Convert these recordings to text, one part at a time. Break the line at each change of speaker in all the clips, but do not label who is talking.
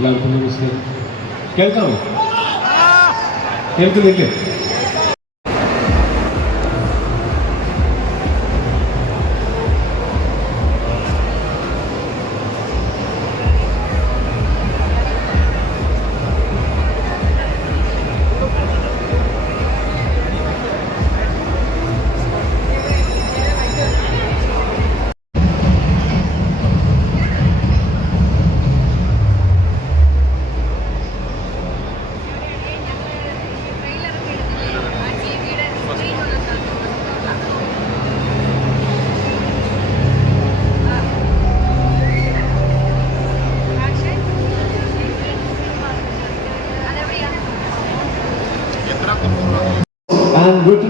എല്ലാവർക്കും നമസ്കാരം കേൾക്കാമോ കേൾക്കുന്നില്ലേ?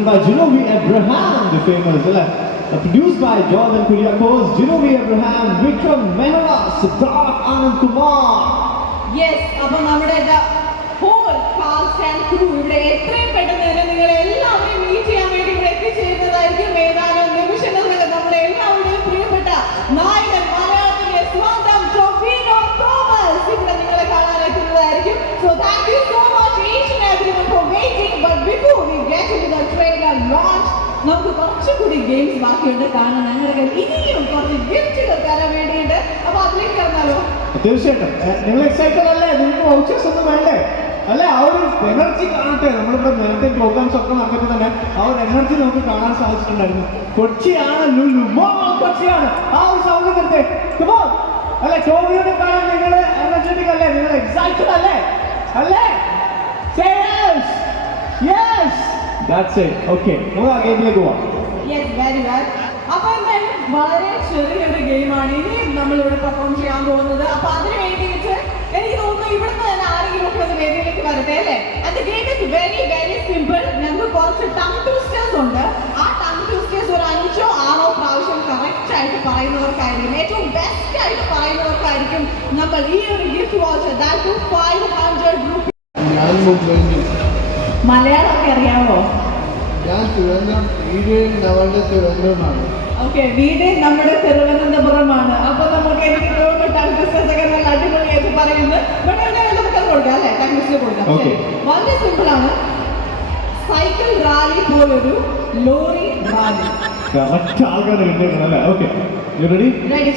by Genovi Abraham, the famous, uh, produced by Jordan Kuliakos, Genovi Abraham, Vikram Mehra, Siddharth Anand Kumar.
Yes അപ്പൊ നമ്മുടെ ഹോൾ കാസ്റ്റ് ആൻഡ് ക്രൂ ഇവിടെ എത്രയും നമുക്ക് കുറച്ചുകൂടി ഗെയിംസ് ബാക്കിയുണ്ട് കാരണം ഞങ്ങളുടെ ഇനിയും കുറച്ച് ഗിഫ്റ്റുകൾ തരാൻ വേണ്ടിയിട്ട്. അപ്പൊ അതിലേക്ക് കടന്നാലോ
തീർച്ചയായിട്ടും. നിങ്ങൾ എക്സൈറ്റഡ് അല്ലേ? നിങ്ങൾക്ക് വൗച്ചേഴ്സ് ഒന്നും വേണ്ടേ? അല്ലെ? ആ ഒരു എനർജി കാണട്ടെ. നമ്മളിവിടെ നേരത്തെ പ്രോഗ്രാംസ് ഒക്കെ നടക്കുമ്പോൾ തന്നെ ആ ഒരു എനർജി നമുക്ക് കാണാൻ സാധിച്ചിട്ടുണ്ടായിരുന്നു. കൊച്ചിയാണ് ലുലു. കൊച്ചിയാണ്. ആ ഒരു Come അല്ലെ? ചോദ്യം കാണാൻ നിങ്ങൾ എനർജറ്റിക് അല്ലേ? നിങ്ങൾ എക്സൈറ്റഡ് അല്ലേ? അല്ലേ. That's it. Okay. നമുക്ക് ആ ഗെയിമിലേക്ക് പോവാം
യെസ് വെരി വെൽ അപ്പോൾ എന്തായാലും വളരെ ചെറിയൊരു ഗെയിമാണ്. ഇനി നമ്മളിവിടെ പെർഫോം ചെയ്യാൻ പോകുന്നത്. അപ്പൊ അതിന് വേണ്ടിയിട്ട് എനിക്ക് തോന്നുന്നു ഇവിടുന്ന് തന്നെ ആരെങ്കിലും ഒക്കെ ഒന്ന് വേദിയിലേക്ക് വരട്ടെ അല്ലേ? അത് game is very very simple ഞങ്ങൾക്ക് കുറച്ച് ടങ് ട്വിസ്റ്റേഴ്സ് ഉണ്ട്. ആ ടങ് ട്വിസ്റ്റേഴ്സ് ഒരു അഞ്ചോ ആറോ പ്രാവശ്യം കറക്റ്റ് ആയിട്ട് പറയുന്നവർക്കായിരിക്കും. ഏറ്റവും ബെസ്റ്റ് ആയിട്ട് പറയുന്നവർക്കായിരിക്കും. നമ്മൾ ഈ ഒരു gift watch that two five
hundred rupees
മലയാളമൊക്കെ അറിയാമോ
ഞാൻ തിരുവനന്തപുരം വീഡിയോയിൽ നമ്മളുടെ തിരുവനന്തപുരമാണ്.
ഓക്കെ വീട് നമ്മുടെ തിരുവനന്തപുരമാണ്. അപ്പൊ നമുക്ക് എനിക്ക് തോന്നുന്നു ടങ്ക്സ്റ്റൊക്കെ നല്ല അടിപൊളിയായിട്ട് പറയുന്നത് ബട്ട് നമുക്ക് കൊടുക്കാം അല്ലേ? ടങ്ക്സ്റ്റ് കൊടുക്കാം. വളരെ സിമ്പിൾ ആണ്. സൈക്കിൾ റാലി പോലൊരു ലോറി റാലി
മറ്റു ആൾക്കാർ കിട്ടിയിട്ടുണ്ട് അല്ലേ?
Okay ready ready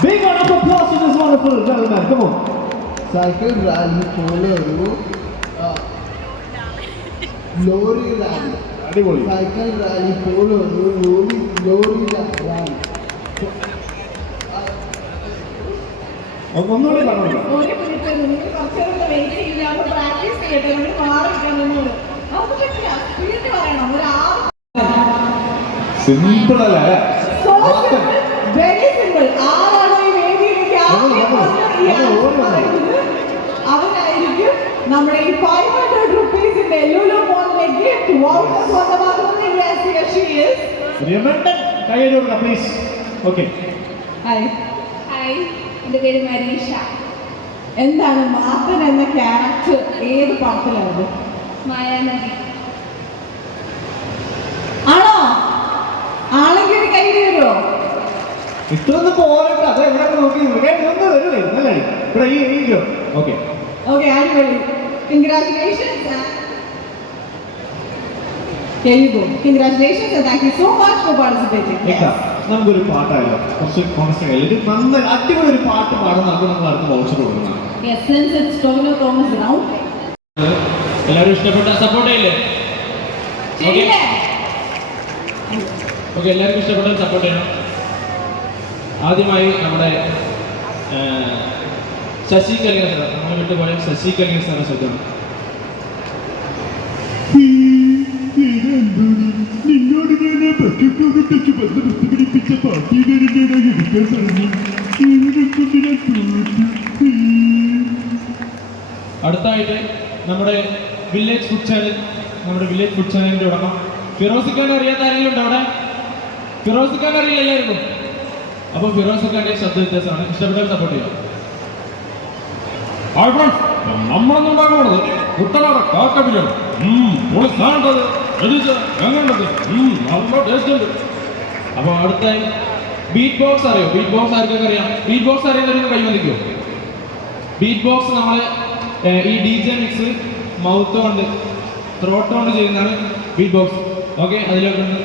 Big round of applause to this wonderful gentleman. Come on.
Cycle rally പോലെ ഒരു ലോറി റാലി
അടിപൊളി.
സൈക്കിൾ റാലി പോലെ ഒരു ലോറി ലോറി റാലി
ഒന്ന് ഒന്നുകൂടി പറഞ്ഞോളൂ
ഒരു മിനിറ്റ് നിങ്ങൾ കുറച്ച് നേരം വെയിറ്റ് ചെയ്യില്ല അപ്പൊ പ്രാക്ടീസ് ചെയ്യട്ടെ നമ്മൾ മാറിയിരിക്കാൻ നിന്നോട് നമുക്ക് പറ്റില്ല സ്പീഡ് പറയണം ഒരു ആറ്
സിമ്പിൾ അല്ലേ
So simple, very simple. ആരാണോ ഈ വേദിയിലേക്ക് ആദ്യം വന്ന് ഈ answer പറയുന്നത്, അവരായിരിക്കും നമ്മുടെ ഈ ഫൈവ് ഹൺഡ്രഡ് റുപ്പീസിന്റെ ലുലു മോളിലെ ഗിഫ്റ്റ് വൗച്ചർ സ്വന്തമാക്കുന്നത് Yes, yes, she is.
റിമണ്ടൻ പ്ലീസ് ഓക്കെ
ഹായ്
ഹായ് എന്റെ പേര് മരീഷ.
എന്താണ് മാത്തൻ എന്ന ക്യാരക്ടർ ഏത് പാട്ടിലാണ്?
മായാനദി
ആണോ? ആളെങ്കിൽ കൈ വരുമോ
ഇത്രയൊന്നും പോരട്ടെ അത് എവിടെ നോക്കി ഇവിടെ ഒന്ന് വരുമേ നല്ല ഇവിടെ ഈ ഓക്കെ
ഓക്കെ അടിപൊളി congratulations and thank you so much for participating.
നമുക്കൊരു പാട്ടായല്ലോ കുറച്ച് കോൺസ്റ്റന്റ് ഒരു നന്ന അടിപൊളി ഒരു പാട്ട് പാടുന്ന നമുക്ക് നമ്മൾ അടുത്ത വൗച്ചർ കൊടുക്കണം.
എല്ലാവരും ഇഷ്ടപ്പെട്ട സപ്പോർട്ട് ചെയ്യില്ലേ? ഓക്കെ എല്ലാവർക്കും ഇഷ്ടപ്പെട്ട സപ്പോർട്ട് ചെയ്യണം. ആദ്യമായി നമ്മുടെ ശശി കലിംഗ സാർ നമ്മൾ വിട്ടു പോയ ശശി കലിംഗ സാറ ശബ്ദം
നിന്നോട് ഞാൻ പാർട്ടിക്കാരന്റെ എടുക്കാൻ പറഞ്ഞു.
അടുത്തായിട്ട് നമ്മുടെ വില്ലേജ് ഫുഡ് ചാനൽ നമ്മുടെ വില്ലേജ് ഫുഡ് ചാനലിന്റെ ഉടമ. ഫിറോസിക്കാൻ അറിയാത്ത ആരെങ്കിലും ഉണ്ടോ അവിടെ? ഫിറോസിക്കാൻ അറിയില്ല എല്ലാവർക്കും. അപ്പോൾ ഫിറോസിക്കാന്റെ ശബ്ദ വ്യത്യാസമാണ്. ഇഷ്ടപ്പെട്ടവർ സപ്പോർട്ട് ചെയ്യാം
നമ്മളൊന്നും ഉണ്ടാക്കാൻ പോണത് കുട്ടനാട് കാക്കബിലാണ് പൊളിസാണ്ടത് എങ്ങനെയുള്ളത് നല്ല ടേസ്റ്റ് ഉണ്ട്.
അപ്പോൾ അടുത്തായി ബീറ്റ് ബോക്സ് അറിയോ? ബീറ്റ് ബോക്സ് ആർക്കൊക്കെ അറിയാം? ബീറ്റ് ബോക്സ് അറിയുന്നവരൊന്ന് കൈവന്നിക്കോ ബീറ്റ് ബോക്സ് നമ്മൾ ഈ ഡി ജെ മിക്സ് മൗത്ത് കൊണ്ട് ത്രോട്ട് കൊണ്ട് ചെയ്യുന്നതാണ് ബീറ്റ് ബോക്സ് ഓക്കെ അതിലൊക്കെ ഉണ്ട്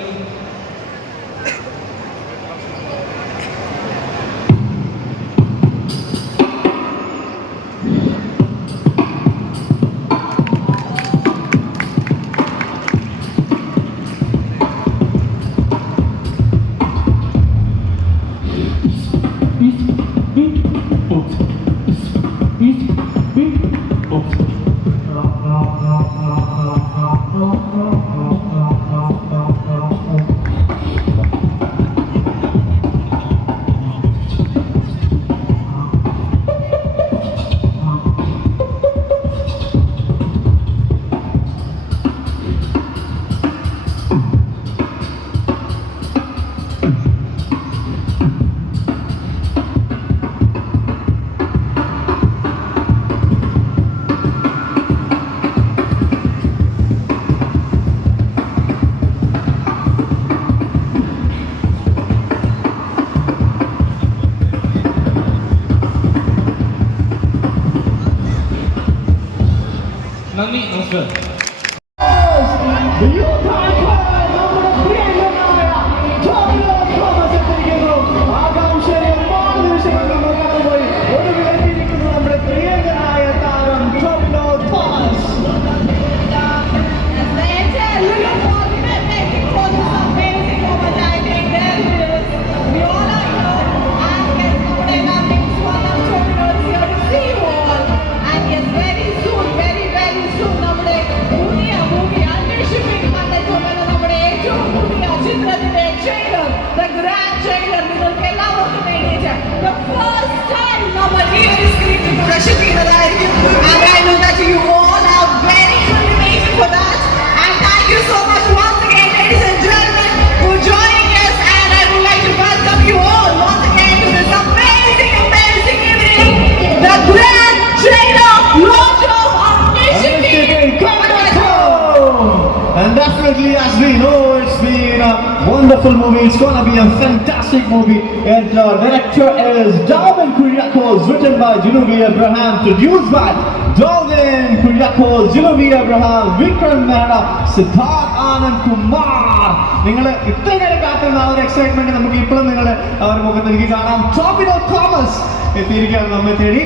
movie. And the director is Darwin Kuriakos, written by Genevieve Abraham, produced by Darwin Kuriakos, Genevieve Abraham, Vikram Mehra, Siddharth Anand Kumar. നിങ്ങൾ ഇത്രയേറെ കാത്തിരുന്ന ആ ഒരു എക്സൈറ്റ്മെന്റ് നമുക്ക് ഇപ്പോഴും നിങ്ങളുടെ ഒരു മുഖത്ത് എനിക്ക് കാണാം ടോമിനോ തോമസ് എത്തിയിരിക്കുകയാണ് നമ്മെ തേടി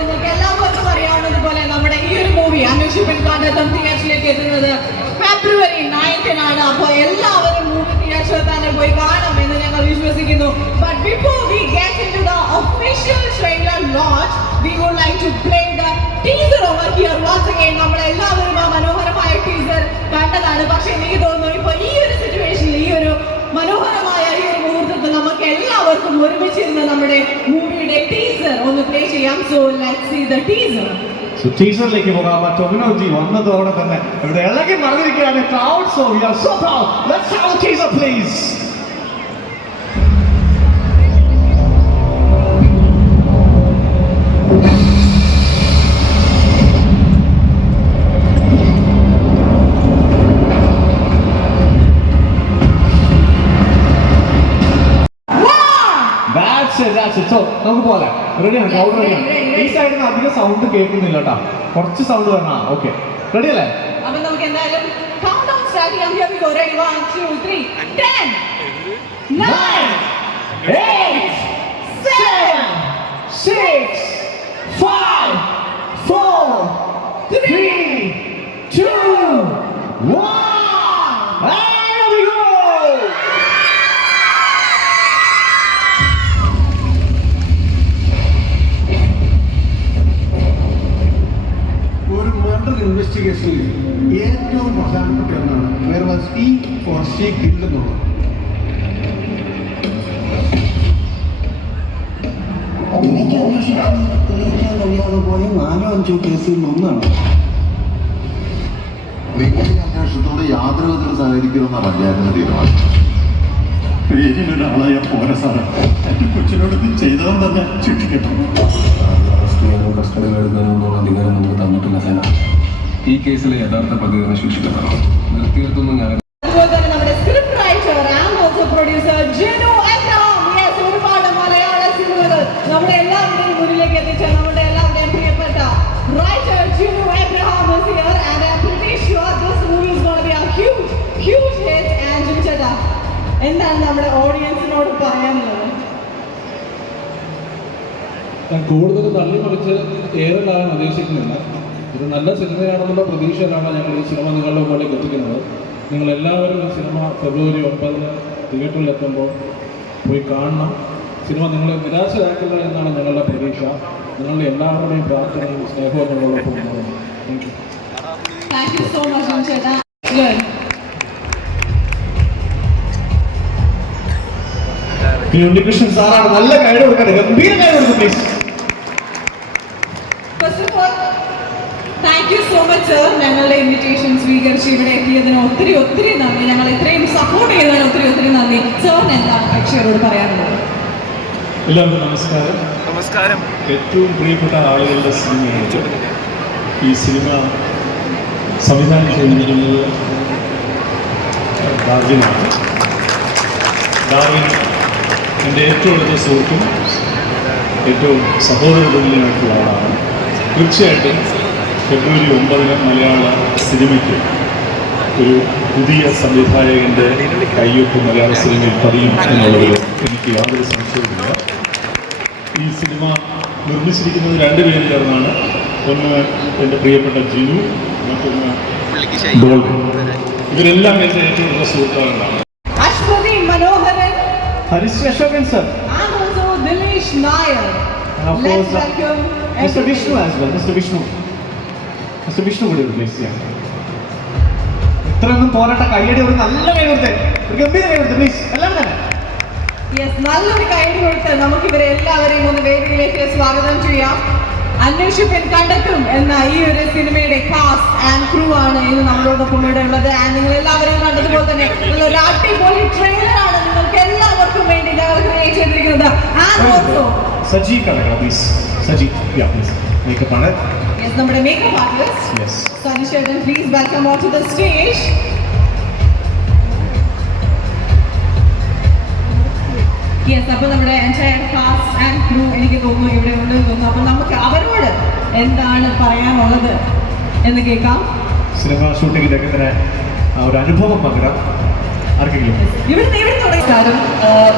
നിങ്ങൾക്ക് എല്ലാവർക്കും അറിയാവുന്നതുപോലെ നമ്മുടെ ഈ ഒരു മൂവി അന്വേഷിപ്പിൻ കാണ്ടം തിയേറ്ററിലേക്ക് എത്തുന്നത് ഫെബ്രുവരി നയൻത്തിനാണ് അപ്പോൾ എല്ലാവരും തിയേറ്ററിൽ തന്നെ പോയി കാണും എന്ന് ഞങ്ങൾ വിശ്വസിക്കുന്നു. But before we get into the official trailer launch we would like to play the teaser over here watch again നമ്മൾ എല്ലാവരും ആ മനോഹരമായ ടീസർ കണ്ടതാണ്. പക്ഷേ എനിക്ക് തോന്നുന്നു ഇപ്പോൾ ഈ ഒരു സിറ്റുവേഷനിൽ ഈ ഒരു മനോഹരമായ ഈ ഒരു മുഹൂർത്തത്തിൽ നമുക്ക് എല്ലാവർക്കും ഒരുമിച്ചിരുന്ന് നമ്മുടെ മൂവിയുടെ ടീസർ ഒന്ന് പ്ലേ ചെയ്യാം. So let see the teaser
so ടീച്ചറിലേക്ക് പോകാം. ടൊമിനോജി വന്നതോടെ തന്നെ. ഇവിടെ ഇളകി മറിഞ്ഞിരിക്കുകയാണ്. Crowd so we so proud let's have teaser please action നമുക്ക് പോലെ റെഡിയാണ് ക്ലൗഡ് റെഡിയാണ് ഈ സൈഡിൽ നിന്ന് അധികം സൗണ്ട് കേൾക്കുന്നില്ല കേട്ടോ. കുറച്ച് സൗണ്ട് വരണം. ആ ഓക്കെ റെഡി അല്ലേ?
അപ്പൊ നമുക്ക് എന്തായാലും സ്റ്റാർട്ട് ചെയ്യാം. വി ഗോ റെഡി 2 3 10 9
8
7 6 ഇൻവെസ്റ്റിഗേഷനിൽ ഏറ്റവും പ്രധാനപ്പെട്ട ഒന്നാണ്. Where was he or she killed എന്നുള്ളത്.
എനിക്ക് അന്വേഷിക്കാൻ തെളിയിക്കാൻ കഴിയാതെ പോയ നാലോ അഞ്ചോ കേസുകളിൽ ഒന്നാണ്.
നിങ്ങളുടെ അന്വേഷണത്തോട് യാതൊരു വിധത്തിൽ സഹകരിക്കുമെന്ന പഞ്ചായത്തിന്റെ തീരുമാനം.
പേരിനൊരാളായ പോര സാറേ എന്റെ കൊച്ചിനോട് ഇത് ചെയ്തതും തന്നെ ശിക്ഷിക്കട്ടെ.
കസ്റ്റഡിയിൽ എടുക്കാനുള്ള അധികാരം നമുക്ക് തന്നിട്ടില്ല സേന ഈ കേസിലെ യഥാർത്ഥ പ്രതികരണം ശിക്ഷിക്കപ്പെടണം. നിർത്തിയിടത്തൊന്നും ഞാൻ
നമ്മുടെ ഹ്യൂജ് ഹ്യൂജ് ഹിറ്റ് എന്താണ് നമ്മുടെ
കൂടുതൽ തള്ളിമറിച്ച് ഏറെ ആകാൻ ഉദ്ദേശിക്കുന്നില്ല ഇത് നല്ല സിനിമയാണെന്നുള്ള പ്രതീക്ഷയിലാണ് ഞങ്ങൾ ഈ സിനിമ നിങ്ങളുടെ മുമ്പിലേക്ക് എത്തിക്കുന്നത്. നിങ്ങൾ എല്ലാവരും ഈ സിനിമ ഫെബ്രുവരി ഒമ്പതിന് തിയേറ്ററിലെത്തുമ്പോൾ പോയി കാണണം. സിനിമ നിങ്ങളെ നിരാശരാക്കില്ല എന്നാണ് ഞങ്ങളുടെ പ്രതീക്ഷ. നിങ്ങളുടെ എല്ലാവരുടെയും പ്രാർത്ഥനയും സ്നേഹവും ഞങ്ങളോടൊപ്പം താങ്ക് യു
സോ മച്ച് ചേട്ടാ.
ഉണ്ണികൃഷ്ണൻ സാറാണ് നല്ല കൈഡ് കൊടുക്കാൻ ഗംഭീര കൈഡ് കൊടുക്കും please
first of all thank you so much sir ഞങ്ങളുടെ ഇൻവിറ്റേഷൻ സ്വീകരിച്ച് ഇവിടെ എത്തിയതിന് ഒത്തിരി ഒത്തിരി നന്ദി. ഞങ്ങൾ ഇത്രയും സപ്പോർട്ട് ചെയ്തതിന് ഒത്തിരി ഒത്തിരി നന്ദി. സാറിന് എന്താണ് അക്ഷയരോട് പറയാനുള്ളത്?
എല്ലാവർക്കും നമസ്കാരം. നമസ്കാരം. ഏറ്റവും പ്രിയപ്പെട്ട ആളുകളുടെ സിനിമയാണ് ഈ സിനിമ സംവിധാനം ചെയ്തിരിക്കുന്നത് ഡാർവിനാണ് ഡാർവിൻ എന്റെ ഏറ്റവും അടുത്ത സുഹൃത്തും ഏറ്റവും സഹോദര തുല്യനായിട്ടുള്ള ആളാണ്. തീർച്ചയായിട്ടും ഫെബ്രുവരി ഒമ്പതിന് മലയാള സിനിമയ്ക്ക് ഒരു പുതിയ സംവിധായകന്റെ കയ്യൊപ്പ് മലയാള സിനിമയിൽ പതിയും എന്നുള്ളത് എനിക്ക് യാതൊരു സംശയവുമില്ല ഈ സിനിമ നിർമ്മിച്ചിരിക്കുന്നത് രണ്ടുപേരും ചേർന്നാണ് ഒന്ന് എന്റെ പ്രിയപ്പെട്ട ജിനു മറ്റൊന്ന് ഇവരെല്ലാം എന്റെ ഏറ്റവും വലിയ സുഹൃത്തുക്കളാണ്
Harisree
Ashokan sir Dinesh Nair.
And of course,
welcome
Mr. Vishnu as well. Mr. Vishnu. Mr. കൂടി കൂടെ ഒരു പ്ലീസ് ചെയ്യാം ഇത്രയൊന്നും പോരാട്ട കൈയടി ഒരു നല്ല കൈ കൊടുത്തേ. ഒരു ഗംഭീര കൈ കൊടുത്തേ പ്ലീസ് എല്ലാം തന്നെ.
Yes, നല്ലൊരു കൈ കൊടുത്ത്. നമുക്ക് ഇവരെ എല്ലാവരെയും ഒന്ന് വേദിയിലേക്ക് സ്വാഗതം ചെയ്യാം. അന്വേഷിപ്പിൻ കണ്ടെത്തും എന്ന ഈ ഒരു സിനിമയുടെ കാസ്റ്റ് ആൻഡ് ക്രൂ ആണ് ഇന്ന് നമ്മളോടൊപ്പം ഇവിടെ ഉള്ളത്. ആൻഡ് നിങ്ങൾ എല്ലാവരെയും കണ്ടതുപോലെ തന്നെ ഒരു അടിപൊളി ട്രെയിലർ ആണ് നിങ്ങൾക്ക് എല്ലാവർക്കും വേണ്ടി ഞങ്ങൾ ക്രിയേറ്റ് ചെയ്തിരിക്കുന്നത്. ആൻഡ് ഓൾസോ
സജി കടകട പ്ലീസ് സജി പ്ലീസ് മേക്കപ്പ് ആണ്
യെസ് നമ്മുടെ makeup artist
yes
സനിഷേട്ടൻ please welcome on to the stage yes അപ്പൊ നമ്മുടെ എന്റയർ കാസ്റ്റ് ആൻഡ് ക്രൂ എനിക്ക് തോന്നുന്നു ഇവിടെ ഉണ്ടെന്ന് തോന്നുന്നു. അപ്പൊ നമുക്ക് അവരോട് എന്താണ് പറയാനുള്ളത് എന്ന് കേൾക്കാം.
സിനിമ ഷൂട്ടിങ്ങിലൊക്കെ ഇങ്ങനെ ഒരു അനുഭവം പകരാം ആർക്കെങ്കിലും?
ഇവിടുന്ന് ഇവിടെ തുടങ്ങി.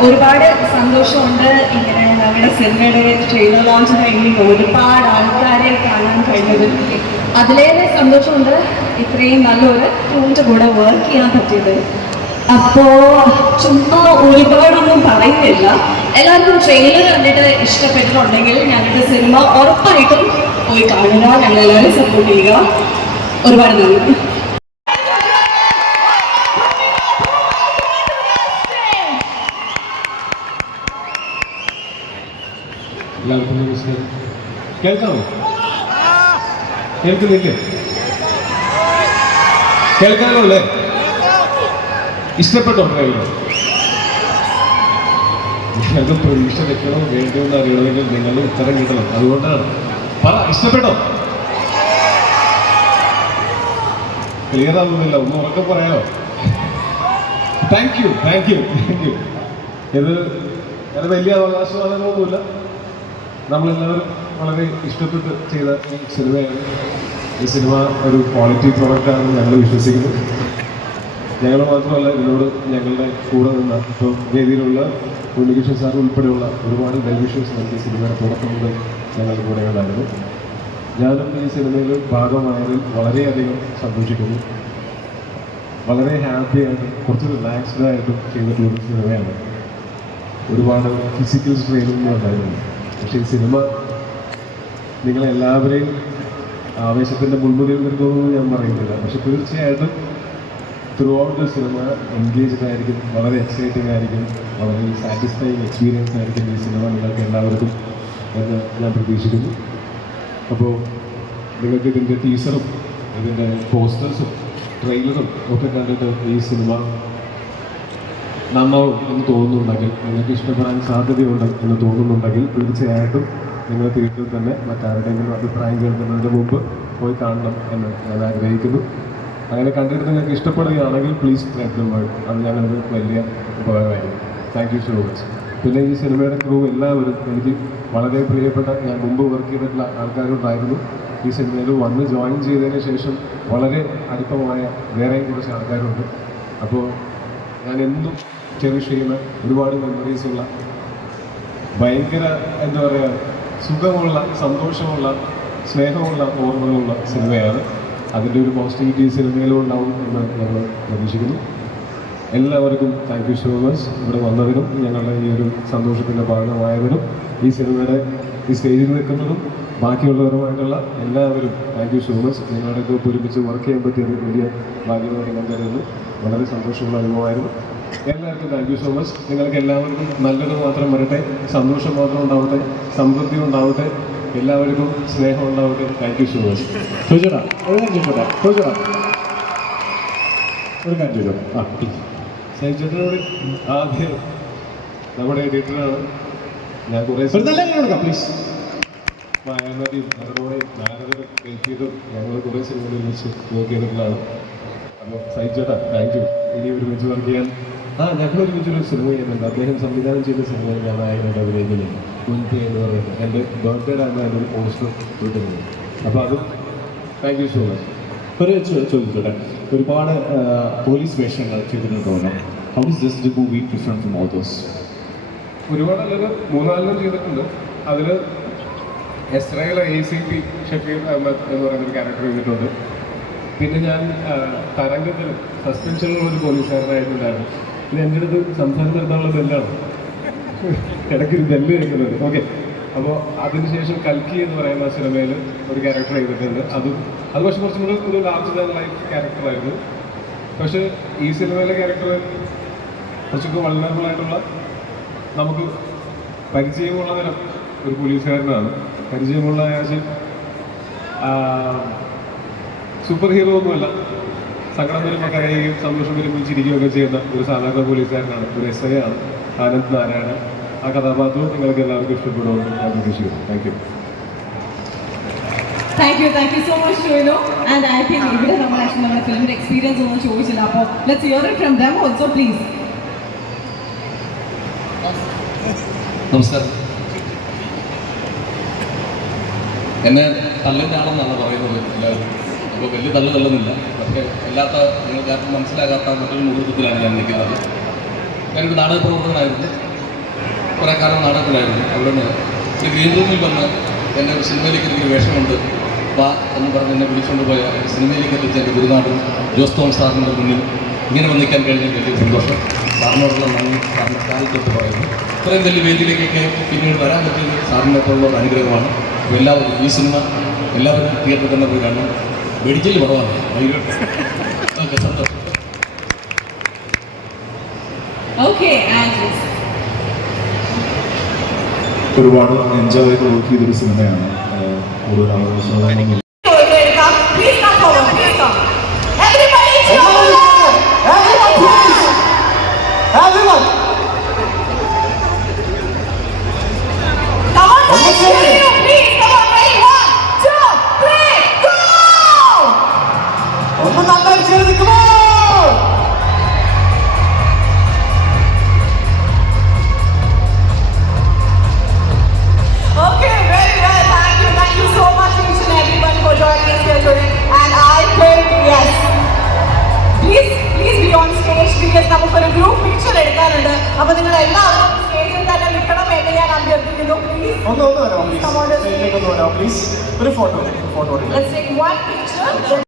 ഒരുപാട് സന്തോഷമുണ്ട് ഇങ്ങനെ നമ്മുടെ സിനിമയുടെ ട്രെയിലർ ലോഞ്ച് കഴിഞ്ഞ് ഒരുപാട് ആൾക്കാരെ കാണാൻ കഴിഞ്ഞത്. അതിലേറെ സന്തോഷമുണ്ട്. ഇത്രയും നല്ലൊരു ക്രൂവിന്റെ കൂടെ വർക്ക് ചെയ്യാൻ പറ്റിയത്. അപ്പോ ചുമ്മാ ഒരുപാടൊന്നും പറയുന്നില്ല. എല്ലാവർക്കും ട്രെയിലർ കണ്ടിട്ട് ഇഷ്ടപ്പെട്ടിട്ടുണ്ടെങ്കിൽ ഞങ്ങളുടെ സിനിമ ഉറപ്പായിട്ടും പോയി കാണുക. ഞങ്ങളെല്ലാവരും സപ്പോർട്ട് ചെയ്യുക. ഒരുപാട് നന്ദി.
എല്ലാവർക്കും നമസ്കാരം കേൾക്കാമോ കേൾക്കുന്നില്ലേ കേൾക്കാമോ അല്ലേ? ഇഷ്ടപ്പെട്ടോ ട്രെയിലർ ഞങ്ങൾക്ക് പ്രതീക്ഷ വെക്കണോ? വേണ്ടോ എന്ന് അറിയണമെങ്കിൽ നിങ്ങളുടെ ഉത്തരം കിട്ടണം. അതുകൊണ്ടാണ്. പറ ഇഷ്ടപ്പെട്ടോ? ക്ലിയർ ആവുന്നില്ല. ഒന്ന് ഉറക്കെ പറയാമോ thank you thank you thank you ഇത് വലിയ അവകാശവാദങ്ങളൊന്നുമില്ല നമ്മളെല്ലാവരും വളരെ ഇഷ്ടപ്പെട്ട് ചെയ്ത ഈ സിനിമയാണ്. ഈ സിനിമ ഒരു ക്വാളിറ്റി പ്രൊഡക്റ്റാണെന്ന് ഞങ്ങൾ വിശ്വസിക്കുന്നു. ഞങ്ങൾ മാത്രമല്ല ഇതിനോട് ഞങ്ങളുടെ കൂടെ നിന്ന ഇപ്പോൾ വേദിയിലുള്ള ഉണ്ണികൃഷ്ണൻ സാർ ഉൾപ്പെടെയുള്ള ഒരുപാട് വെൽവിഷേഴ്സ് നമുക്ക് ഈ സിനിമയുടെ തുടക്കം മുതൽ ഞങ്ങളുടെ കൂടെ ഉണ്ടായിരുന്നു. ഞാനും ഈ സിനിമയിൽ ഭാഗമായതിൽ വളരെയധികം സന്തോഷിക്കുന്നു. വളരെ ഹാപ്പി കുറച്ച് റിലാക്സ്ഡ് ആയിട്ടും ഒരു സിനിമയാണ്. ഒരുപാട് ഫിസിക്കൽ സ്ട്രെയിനിങ് ഉണ്ടായിരുന്നു ഈ സിനിമ നിങ്ങളെല്ലാവരെയും ആവേശത്തിന്റെ മുൻപുകയിൽ നിൽക്കുമെന്ന് ഞാൻ പറയുന്നില്ല. പക്ഷെ തീർച്ചയായിട്ടും throughout the cinema engaged ആയിരിക്കും വളരെ എക്സൈറ്റിംഗ് ആയിരിക്കും വളരെ സാറ്റിസ്ഫൈങ് എക്സ്പീരിയൻസ് ആയിരിക്കും ഈ സിനിമ നിങ്ങൾക്ക് എല്ലാവർക്കും എന്ന് ഞാൻ പ്രതീക്ഷിക്കുന്നു. അപ്പോൾ നിങ്ങൾക്ക് ഇതിന്റെ ടീസറും ഇതിന്റെ പോസ്റ്റേഴ്സും ട്രെയിലറും ഒക്കെ കണ്ടിട്ട് ഈ സിനിമ നന്നാവും എന്ന് തോന്നുന്നുണ്ടെങ്കിൽ നിങ്ങൾക്ക് ഇഷ്ടപ്പെടാൻ സാധ്യതയുണ്ട് എന്ന് തോന്നുന്നുണ്ടെങ്കിൽ തീർച്ചയായിട്ടും നിങ്ങൾ തിയേറ്ററിൽ തന്നെ മറ്റാരുടെയെങ്കിലും അഭിപ്രായം കേൾക്കുന്നതിന് മുമ്പ് പോയി കാണണം എന്ന് ഞാൻ ആഗ്രഹിക്കുന്നു. അങ്ങനെ കണ്ടിട്ട് നിങ്ങൾക്ക് ഇഷ്ടപ്പെടുകയാണെങ്കിൽ പ്ലീസ് സ്പ്രെഡ് ദ വേൾഡ് അത് ഞങ്ങൾക്ക് വലിയ ഉപകാരമായിരിക്കും. താങ്ക് യു സോ മച്ച് പിന്നെ ഈ സിനിമയുടെ ക്രൂ എല്ലാവരും എനിക്ക് വളരെ പ്രിയപ്പെട്ട ഞാൻ മുമ്പ് വർക്ക് ചെയ്തിട്ടുള്ള ആൾക്കാരുണ്ടായിരുന്നു. ഈ സിനിമയിൽ വന്ന് ജോയിൻ ചെയ്തതിന് ശേഷം വളരെ അടുപ്പമായ വേറെയും കുറച്ച് ആൾക്കാരുണ്ട്. അപ്പോൾ ഞാൻ എന്നും ചെറിഷ് ചെയ്യുന്ന ഒരുപാട് മെമ്മറീസ് ഉള്ള ഭയങ്കര എന്താ പറയുക സുഖമുള്ള സന്തോഷമുള്ള സ്നേഹമുള്ള ഓർമ്മകളുള്ള സിനിമയാണ്. അതിന്റെ ഒരു പോസിറ്റിവിറ്റി സിനിമയിലും ഉണ്ടാവും എന്ന് നമ്മൾ പ്രതീക്ഷിക്കുന്നു. എല്ലാവർക്കും താങ്ക് യു സോ മച്ച് ഇവിടെ വന്നതിനും ഞങ്ങളുടെ ഈ ഒരു സന്തോഷത്തിന്റെ ഭാഗമായതിനും ഈ സിനിമയുടെ ഈ സ്റ്റേജിൽ നിൽക്കുന്നതും ബാക്കിയുള്ളവരുമായിട്ടുള്ള എല്ലാവരും താങ്ക് യു സോ മച്ച് നിങ്ങളുടെ ഒക്കെ ഒരുമിച്ച് വർക്ക് ചെയ്യാൻ പറ്റിയത് വലിയ ഭാഗ്യമായി ഞാൻ കരുതുന്നു. വളരെ സന്തോഷമുള്ള അനുഭവമായിരുന്നു. എല്ലാവർക്കും താങ്ക് യു സോ മച്ച് നിങ്ങൾക്ക് എല്ലാവർക്കും നല്ലത് മാത്രം വരട്ടെ. സന്തോഷം മാത്രം ഉണ്ടാവട്ടെ. സമൃദ്ധി ഉണ്ടാവട്ടെ. എല്ലാവർക്കും സ്നേഹം ഉണ്ടാവട്ടെ. താങ്ക് യു സോ മച്ച്
ചോദിച്ചോടാ ഒരു കാര്യം ചോദിച്ചോട്ടെ ചോദിച്ചോടാ ഒരു കാര്യം ആ പ്ലീസ്
ആദ്യം നമ്മുടെ എഡിറ്ററാണ് ഞാൻ കുറേ
പ്ലീസ്
മായാനദിയും നടനോടെയും നാരദനും എത്തിയതും ഞങ്ങൾ കുറേ സിനിമകൾ ഒരുമിച്ച് വർക്ക് ചെയ്തിട്ടുള്ളതാണ്. അപ്പോൾ സൈജേട്ടാ താങ്ക് യു ഇനി ഒരുമിച്ച് വർക്ക് ചെയ്യാൻ ആ ഞങ്ങൾ ഒരുമിച്ചൊരു സിനിമ ചെയ്യുന്നുണ്ട്. അദ്ദേഹം സംവിധാനം ചെയ്ത സിനിമ ഞാൻ നായകനായിട്ട് അഭിനയിക്കുന്നത്. കുഞ്ഞി എന്ന് പറയുന്നത്. എന്റെ ബർത്ത്ഡേ ആണ് എന്റെ ഒരു പോസ്റ്റർ വിട്ടുന്നത് അപ്പോൾ അതും താങ്ക് യു സോ മച്ച്
ഒരു ചോദിച്ചോട്ടെ. ഒരുപാട് പോലീസ് വേഷങ്ങൾ ചെയ്തിട്ടുണ്ട് ഹൗ ഇസ് ദിസ്
ഒരുപാട് അല്ലാതെ മൂന്നാലെണ്ണം ചെയ്തിട്ടുണ്ട്. അതിൽ എസ്രയേൽ A C P Shafeer Ahammed എന്ന് പറയുന്ന ഒരു ക്യാരക്ടർ ചെയ്തിട്ടുണ്ട്. പിന്നെ ഞാൻ തരംഗത്തിൽ സസ്പെൻഷനിലുള്ള ഒരു പോലീസുകാരനായിട്ടുണ്ടായിരുന്നു ഇത് അടുത്ത് സംസാരം നടത്താനുള്ള ബെല്ലാണ്. ഇടയ്ക്ക് ഒരു ബെല്ല് കേൾക്കുന്നുണ്ട്. ഓക്കെ. അപ്പോൾ അതിനുശേഷം കൽക്കി എന്ന് പറയുന്ന സിനിമയിൽ ഒരു ക്യാരക്ടർ ചെയ്തിട്ടുണ്ട്. അതും അത് പക്ഷെ കുറച്ചും കൂടി ഒരു ലാർജ് ദാൻ ലൈഫ് ക്യാരക്ടറായിരുന്നു പക്ഷെ ഈ സിനിമയിലെ ക്യാരക്ടർ കുറച്ചൊക്കെ വൾണറബിൾ ആയിട്ടുള്ള നമുക്ക് പരിചയമുള്ള തരം ഒരു പോലീസുകാരനാണ് പരിചയമുള്ള സൂപ്പർ ഹീറോ ഒന്നുമല്ല. സങ്കടം വരുമ്പോൾ കരയുകയും സന്തോഷം വരുമ്പോൾ ചിരിക്കുകയൊക്കെ ചെയ്യുന്ന ഒരു സാധാരണ പോലീസുകാരനാണ് ഒരു എസ് ഐ ആണ് ആനന്ദ് നാരായണൻ. ആ കഥാപാത്രവും നിങ്ങൾക്ക് എല്ലാവർക്കും ഇഷ്ടപ്പെടുമെന്ന് ഞാൻ പ്രതീക്ഷിക്കുന്നു. Thank you
thank you thank you so much ഷോയിലോ. And I think ഇവിടെ നമ്മൾ ആക്ച്വലി നമ്മുടെ ഫിലിമിന്റെ എക്സ്പീരിയൻസ് ഒന്നും ചോദിച്ചില്ല. അപ്പോൾ let's hear it from them also please
നമസ്കാരം. എന്നെ തള്ളിന്റെ ആളെന്നാണ് പറയുന്നത് എല്ലാവരും. അപ്പോൾ വലിയ തള്ളു തള്ളുന്നില്ല. പക്ഷേ അല്ലാത്ത നിങ്ങൾക്ക് ആർക്കും മനസ്സിലാകാത്ത മറ്റൊരു മുഹൂർത്തത്തിലാണ് ഞാൻ നിൽക്കുന്നത്. ഞാനൊരു നാടക പ്രവർത്തകനായിരുന്നു കുറേ കാലം നാടകത്തിലായിരുന്നു. അവിടെ നിന്ന് ഈ ഗ്രീൻ റൂമിൽ വന്ന് എന്റെ ഒരു സിനിമയിലേക്ക് എനിക്ക് വേഷമുണ്ട്. വാ എന്ന് പറഞ്ഞ് എന്നെ വിളിച്ചുകൊണ്ട് പോയ സിനിമയിലേക്ക് എത്തിച്ച എന്റെ ഗുരുനാടും ജോസ് തോമസ് സാറിന്റെ മുന്നിൽ ഇങ്ങനെ വന്നിക്കാൻ കഴിഞ്ഞ വലിയ സന്തോഷം. സാറിനോടുള്ള നന്ദി. സാറിന്റെ കാലത്തൊട്ട് പറയുന്നു. ഇത്രയും വലിയ വേദിയിലേക്കൊക്കെ പിന്നീട് വരാൻ പറ്റിയത് സാറിനെ പോലുള്ള അനുഗ്രഹമാണ്. എല്ലാവരും ഈ സിനിമ എല്ലാവരും തിയേറ്ററിൽ തന്നെ പോയി കാണണം. ഓക്കെ സന്തോഷം.
ഓക്കെ ആൻഡ്
ഒരുപാട് എൻജോയ് ചെയ്ത് വർക്ക് ചെയ്തൊരു സിനിമയാണ്. ഒരു കൂടുതൽ
ഒന്ന്